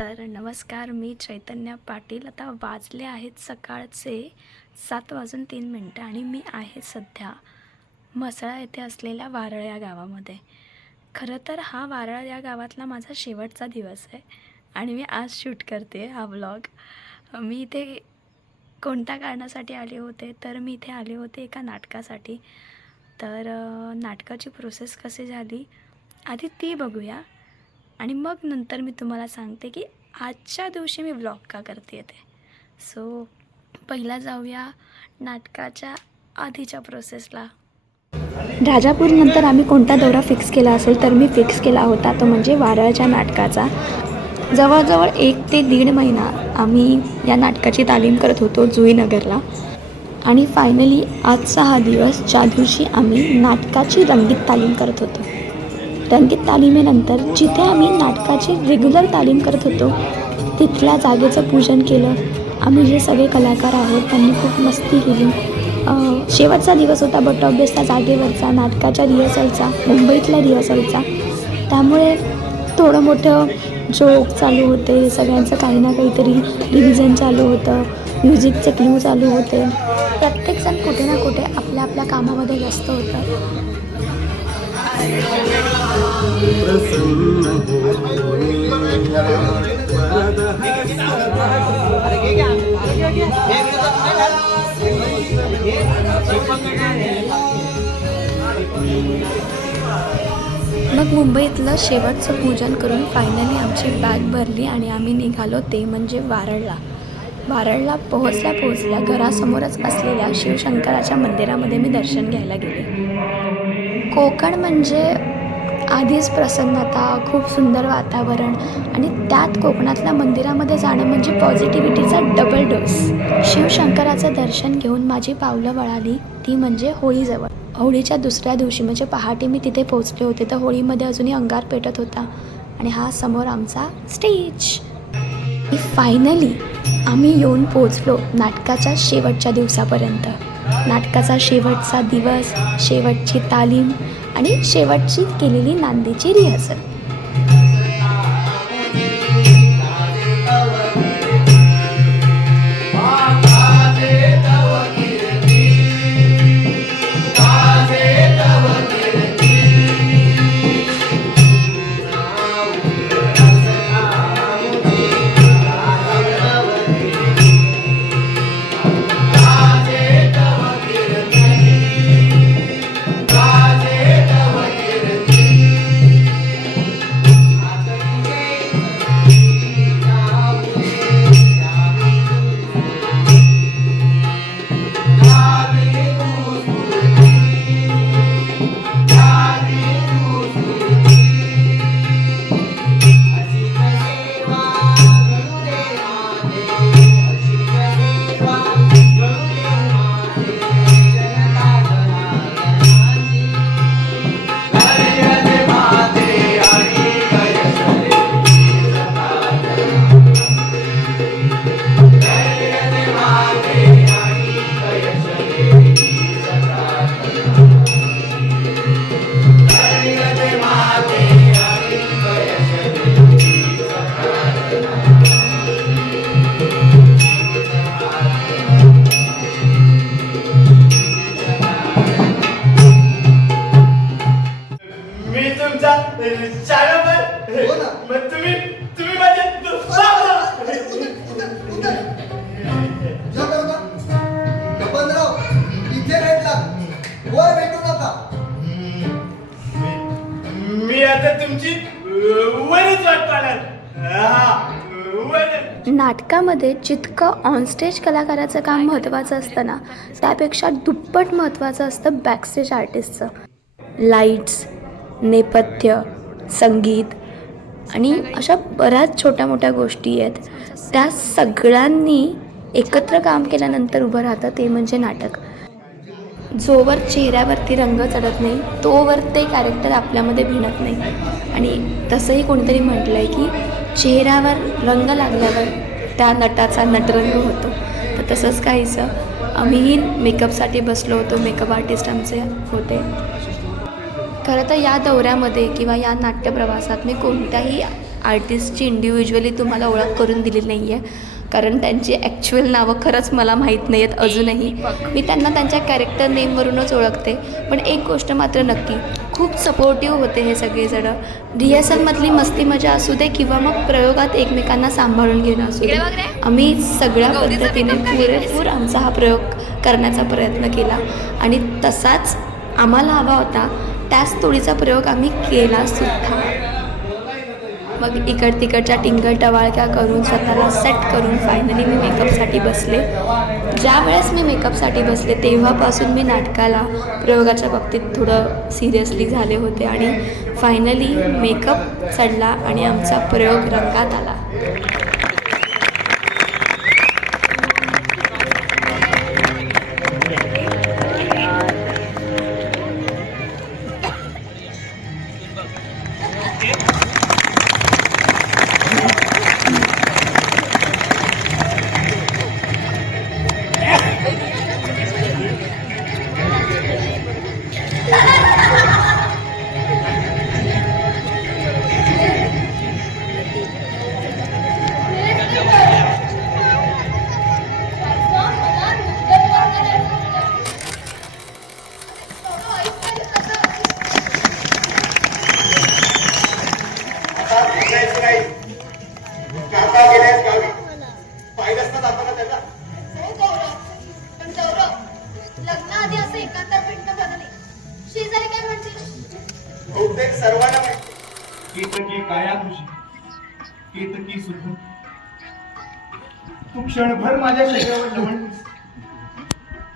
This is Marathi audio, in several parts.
तर नमस्कार, मी चैतन्या पाटील. आता वाजले आहेत सकाळचे 7:03 आणि मी आहे सध्या म्हसळा येथे असलेल्या वारळ या गावामध्ये. खरं तर हा वारळ या गावातला माझा शेवटचा दिवस आहे आणि मी आज शूट करते हा व्लॉग. मी इथे कोणत्या कारणासाठी आले होते, तर मी इथे आले होते एका नाटकासाठी. तर नाटकाची प्रोसेस कशी झाली आधी ती बघूया आणि मग नंतर मी तुम्हाला सांगते की आजच्या दिवशी मी व्लॉग का करते ते. सो पहिला जाऊया नाटकाच्या आधीच्या प्रोसेसला. राजापूरनंतर आम्ही कोणता दौरा फिक्स केला असेल तर मी फिक्स केला होता तो म्हणजे वारळच्या नाटकाचा. जवळजवळ 1 ते 1.5 महिना आम्ही या नाटकाची तालीम करत होतो जुईनगरला आणि फायनली आजचा हा दिवस ज्या दिवशी आम्ही नाटकाची रंगीत तालीम करत होतो. रंगीत तालिमेनंतर जिथे आम्ही नाटकाची रेग्युलर तालीम करत होतो तिथल्या जागेचं पूजन केलं. आम्ही जे सगळे कलाकार आहोत त्यांनी खूप मस्ती केली. शेवटचा दिवस होता बट ऑब्वियस त्या जागेवरचा नाटकाच्या रिहर्सलचा, मुंबईतल्या रिहर्सलचा. त्यामुळे थोडं मोठं जोक चालू होते, सगळ्यांचं काही ना काहीतरी रिव्हिजन चालू होतं, म्युझिकचे क्ल्यू चालू होते. प्रत्येकजण कुठे ना कुठे आपल्या आपल्या कामामध्ये व्यस्त होतं. मग मुंबईतलं शेवटचं पूजन करून फायनली आमची बॅग भरली आणि आम्ही निघालो ते म्हणजे वारळला पोहोचल्या घरासमोरच असलेल्या शिवशंकराच्या मंदिरामध्ये मी दर्शन घ्यायला गेले. कोकण म्हणजे आधीच प्रसन्नता, खूप सुंदर वातावरण आणि त्यात कोकणातल्या मंदिरामध्ये जाणं म्हणजे पॉझिटिव्हिटीचा डबल डोस. शिवशंकराचं दर्शन घेऊन माझी पावलं वळाली ती म्हणजे होळीजवळ. होळीच्या दुसऱ्या दिवशी म्हणजे पहाटे मी तिथे पोहोचले होते तर होळीमध्ये अजूनही अंगार पेटत होता आणि हा समोर आमचा स्टेज. फायनली आम्ही येऊन पोचलो नाटकाच्या शेवटच्या दिवसापर्यंत. नाटकाचा शेवटचा दिवस, शेवटची तालीम आणि शेवटची केलेली नांदीची रिहर्सल. नाटकामध्ये जितकं ऑनस्टेज कलाकाराचं काम महत्त्वाचं असतं ना त्यापेक्षा दुप्पट महत्त्वाचं असतं बॅकस्टेज आर्टिस्टचं. लाईट्स, नेपथ्य, संगीत आणि अशा बऱ्याच छोट्या मोठ्या गोष्टी आहेत. त्या सगळ्यांनी एकत्र काम केल्यानंतर उभं राहतं ते म्हणजे नाटक. जोवर चेहऱ्यावरती रंग चढत नाही तोवर ते कॅरेक्टर आपल्यामध्ये भिनत नाही. आणि तसंही कोणीतरी म्हटलं आहे की चेहऱ्यावर रंग लागल्यावर त्या नटाचा नटरंग होतो. तर तसंच काहीसं आम्हीही मेकअपसाठी बसलो होतो. मेकअप आर्टिस्ट आमचे होते. खरं तर या दौऱ्यामध्ये किंवा या नाट्यप्रवासात मी कोणत्याही आर्टिस्टची इंडिव्हिज्युअली तुम्हाला ओळख करून दिली नाही आहे, कारण त्यांची ॲक्च्युअल नावं खरंच मला माहीत नाही आहेत अजूनही. मी त्यांना त्यांच्या कॅरेक्टर नेमवरूनच ओळखते. पण एक गोष्ट मात्र नक्की, खूप सपोर्टिव्ह होते हे सगळेजणं. रिहर्सलमधली मस्ती मजा असू दे किंवा मग प्रयोगात एकमेकांना सांभाळून घेणं असू दे, आम्ही सगळ्या पद्धतीने पुरेपूर आमचा हा प्रयोग करण्याचा प्रयत्न केला आणि तसाच आम्हाला हवा होता त्याच तोडीचा प्रयोग आम्ही केला सुद्धा. मग तिकडच्या टिंगल टवाळक्या करून स्वतःला सेट करून फायनली मी मेकअपसाठी बसले. ज्या वेळेस मी मेकअपसाठी बसले तेव्हापासून मी नाटकाला प्रयोगाच्या बाबतीत थोडं सिरियसली झाले होते आणि फायनली मेकअप चढला आणि आमचा प्रयोग रंगात आला. बहुतेक सर्वांना माहिती केतकी काया तुझी केतकी सुधू तू क्षणभर माझ्या शरीरावर लवणलीस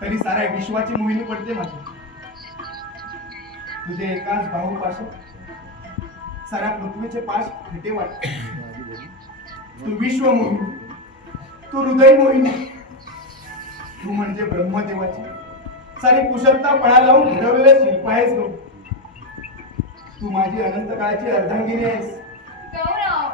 तरी साऱ्या विश्वाची मोहिनी पडते माझी. तुझे एकाच बाहूपासून साऱ्या पृथ्वीचे पाच फेटे वाटते. तू विश्व मोहिनी, तू हृदय मोहिनी, तू म्हणजे ब्रह्मदेवाची सारी कुशलता पणा लावून घडवलेलं शिल्प आहेस गो. तू माझी अनंत काळाची अर्धांगिनी आहेस. गौरव,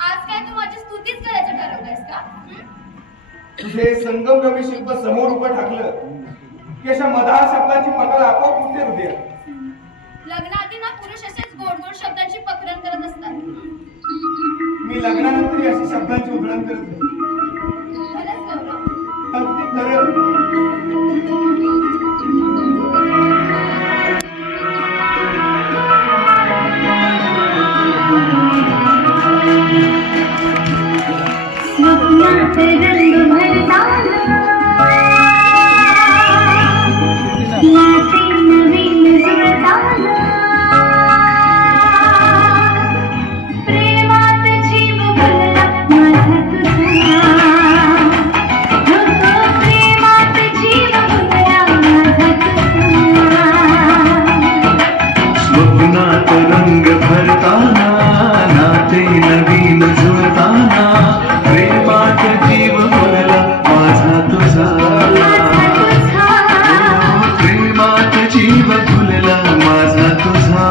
आज काय तू माझी स्तुतीच करायचं ठरवलंयस का? तुझे संगमरमी शिल्प समोर उभं ठाकलं की अशा मधाळ शब्दाची पकड आपोआप उठते हृदय. लग्नाआधी ना पुरुष असेच गोड गोड शब्दांची पकरण करत असतात. मी लग्नानंतर अशी शब्दांची उधळण करत नाही. खरंच गौरव? अगदी खरं. रंग भरताना नवीन जुळताना प्रेमात जीव भरला माझा तुझा. प्रेमात जीव भरला माझा तुझा. स्वप्नात रंग भरताना नाते नवीन जुळताना प्रेमात जीव भरला माझा तुझा. प्रेमात जीव भरला माझा तुझा.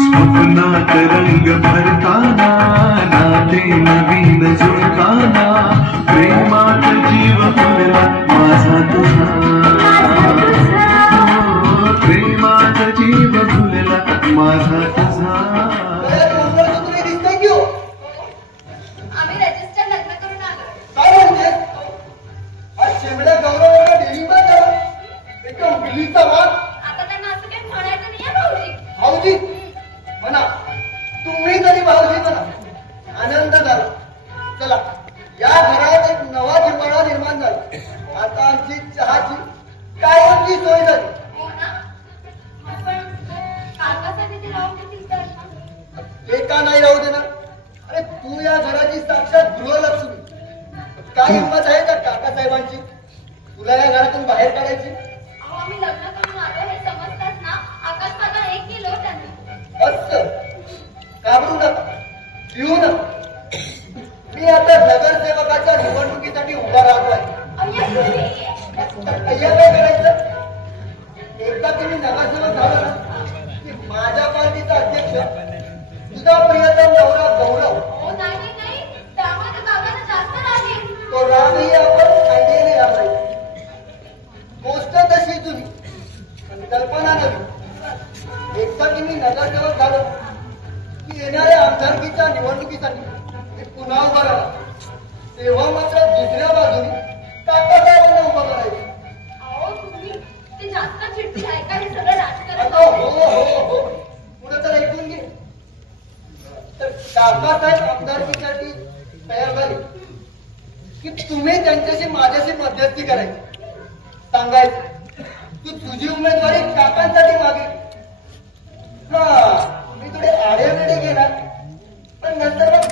स्वप्नात रंग भरताना नाते नवीन जुळताना प्रेमात जीव भरला माझा तुझा. प्रेमात जीव भरला माझा तुझा. आम्ही रजिस्टर लग्न करून आलो. काय म्हणते आज शेंबड्या गौरवाला डेलिंगवर करा एका बिल्लीचा वाद. आता त्यांना असं काही म्हणायचं नाहीये भाऊजी. भाऊजी म्हणा, तुम्ही तरी भाऊजी म्हणा. आनंद झाला. चला, या घरात एक नवा जिव्हाळा निर्माण झाला. आता आमची चहाची कायमची सोय झाली. हो ना? पण काकासाठी ते राहून देतील तर ना? ते का नाही राहू देणार? अरे तू या घराची साक्षात गृहलक्ष्मी. काय हिंमत आहे का काकासाहेबांची तुला या घरातून बाहेर काढायची? अहो, आम्ही लग्न करून आलो हे समजताच ना आकाश माझा एक केलं त्यांनी. असं घाबरू नका, भिवू नका. मी आता नगरसेवकाच्या निवडणुकीसाठी उभा राहतो आहे. अय्या काय करायचं? एकदा तुम्ही नगरसेवक झाला ना की माझ्या पार्टीचा अध्यक्ष तुझा प्रियतम नवरा गौरव पुन्हा उभा राहा. तेव्हा मात्र दुसऱ्या बाजूने काकासाहेबांना उभा करायचं. अहो तुम्ही ते जास्त चिडचिड ऐका हे सगळं राजकारण आता हो हो हो पुढे तर ऐकून घे. तर काकासाहेब आमदारकीसाठी तयार झाले की तुम्ही त्यांच्याशी माझ्याशी मध्यस्थी करायची. सांगायचं तू तुझी उमेदवारी काकांसाठी मागे. हा मी थोडे आडेवेडे घेणार पण नंतर मग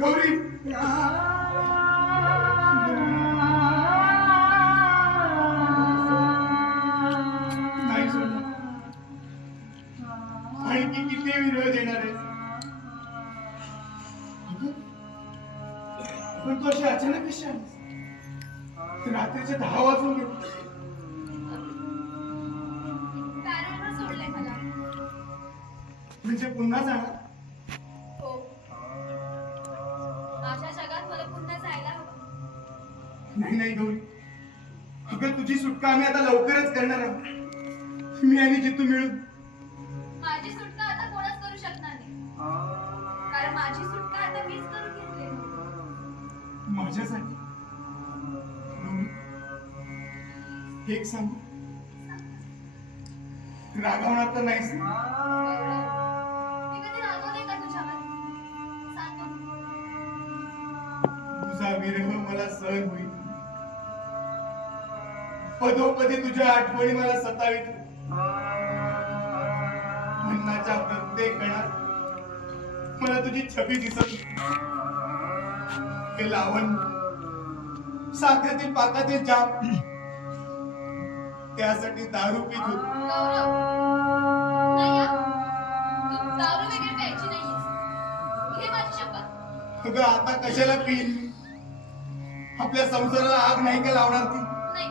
गौरी नाही सोडणार. आणखी किती विरोध येणार आहे. पण तू अशी अचानक कशी आलीस? रात्रीचे 10 वाजून गेले. पॅरेंटवर सोडलंय मला. म्हणजे पुन्हा जाणार? हो माझ्या जगात मला पुन्हा जायला हवं. नाही नाही गौरी, अगं तुझी सुटका आम्ही आता लवकरच करणार आहोत. मी आणि जितू मिळून. माझी सुटका आता कोणच करू शकणार नाही कारण माझी सुटका आता मीच करून घेतली. माझ्यासाठी गौरी, एक सांगू, रागावणार तर नाहीस ना? मी कधी रागवले का तुझ्यावर? सांग बघ. तुझा विरह मला सहन होईल. पदोपदी तुझ्या आठवणी मला सतावित. मनाच्या प्रत्येक कणात मला तुझी छबी दिसत होती. हे लावण्य, साखरेतील पाकातील जाम, त्यासाठी दारू पित होतो. गौरव नाही हा. तू दारू वगैरे प्यायची नाहीयेस. घे माझी शपथ. अगं आता कशाला पिईन? आपल्या संसाराला आग नाही का लावणार ती? नाही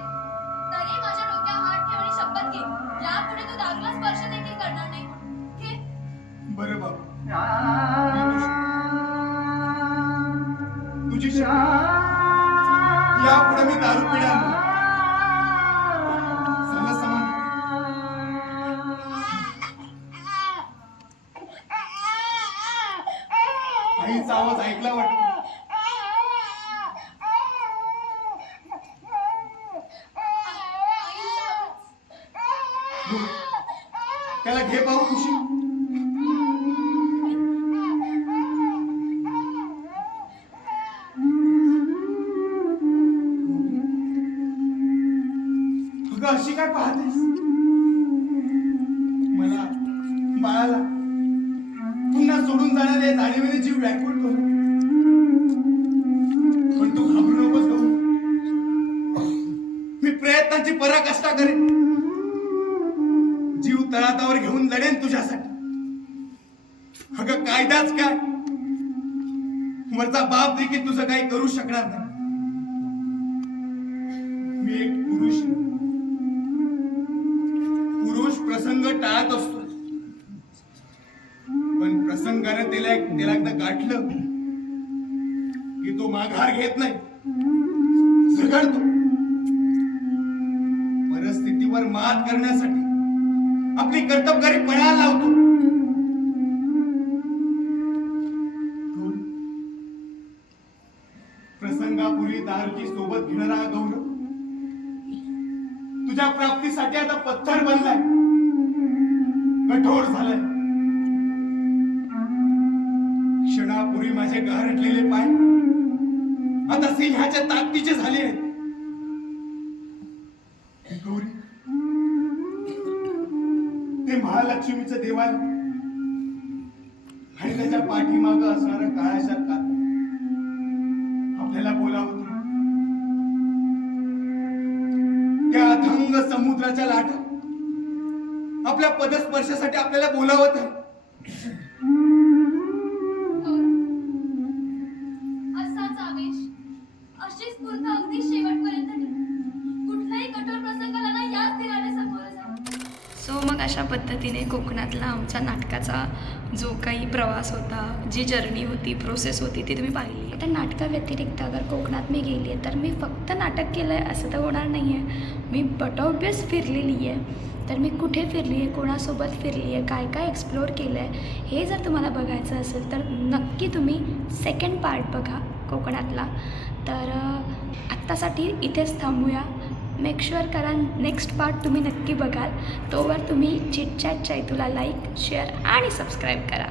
तरी माझ्या डोक्यावर हात ठेव आणि शपथ घे यापुढे तू दारूला स्पर्श देखील करणार नाही म्हणून. घे. बरं बाबा, तुझी शपथ. यापुढे मी दारू पिणार नाही. झालं समान. आईचा आवाज ऐकला वाटतो. त्याला घे पाहू खुशी. अगं अशी काय पाहतेस? मला बाळाला पुन्हा सोडून जाणाऱ्या जाणीवेने जीव व्याकुळ करू. पण तू घाबरू नकोस गौरी. मी प्रयत्नांची पराकाष्ठा करेन. जीव तळातावर घेऊन लढेन तुझ्यासाठी. अगं कायदाच काय, वरचा बाप देखील तुझं काही करू शकणार नाही. मी एक पुरुष प्रसंग टाळत असतो. पण प्रसंगाने त्याला एकदा गाठलं की तो माघार घेत नाही, झगडतो. परिस्थितीवर मात करण्यासाठी आपली कर्तबगारी पणाला लावतो. प्रसंगापूर्वी गौरी दारूची सोबत घेणारा हा गौरव तुझ्या प्राप्तीसाठी आता पत्थर बनलाय, कठोर झालाय. क्षणापूर्वी माझे गहरटलेले पाय आता सिंहाच्या ताकदीचे झाले आहेत. गौरी, ते महालक्ष्मीचं देवाल आणि त्याच्या पाठीमागं असणारं काळाशा कात आपल्याला बोलावत, त्या अथंग समुद्राच्या लाटा आपल्या पदस्पर्शासाठी आपल्याला बोलावत आहे. असाच आवेश, अशीच स्फूर्त अगदी शेवटपर्यंत ठेव. कुठल्याही कठोर प्रसंगाला ना याच धीराने सामोरं जा. सो मग अशा पद्धतीने कोकणातला आमच्या नाटकाचा जो काही प्रवास होता, जी जर्नी होती, प्रोसेस होती ती तुम्ही पाहिली. आता नाटकाव्यतिरिक्त अगर कोकणात मी गेली आहे तर मी फक्त नाटक केलं आहे असं तर होणार नाही आहे. मी बट ऑब्वियस फिरलेली आहे. तर मी कुठे फिरली आहे, कोणासोबत फिरली आहे, काय काय एक्सप्लोअर केलं आहे, हे जर तुम्हाला बघायचं असेल तर नक्की तुम्ही सेकंड पार्ट बघा कोकणातला. तर आत्तासाठी इथेच थांबूया. मेक शुअर करा नेक्स्ट पार्ट तुम्ही नक्की बघाल. तोवर तुम्ही चिटचॅट चैतूला लाईक, शेअर आणि सबस्क्राईब करा.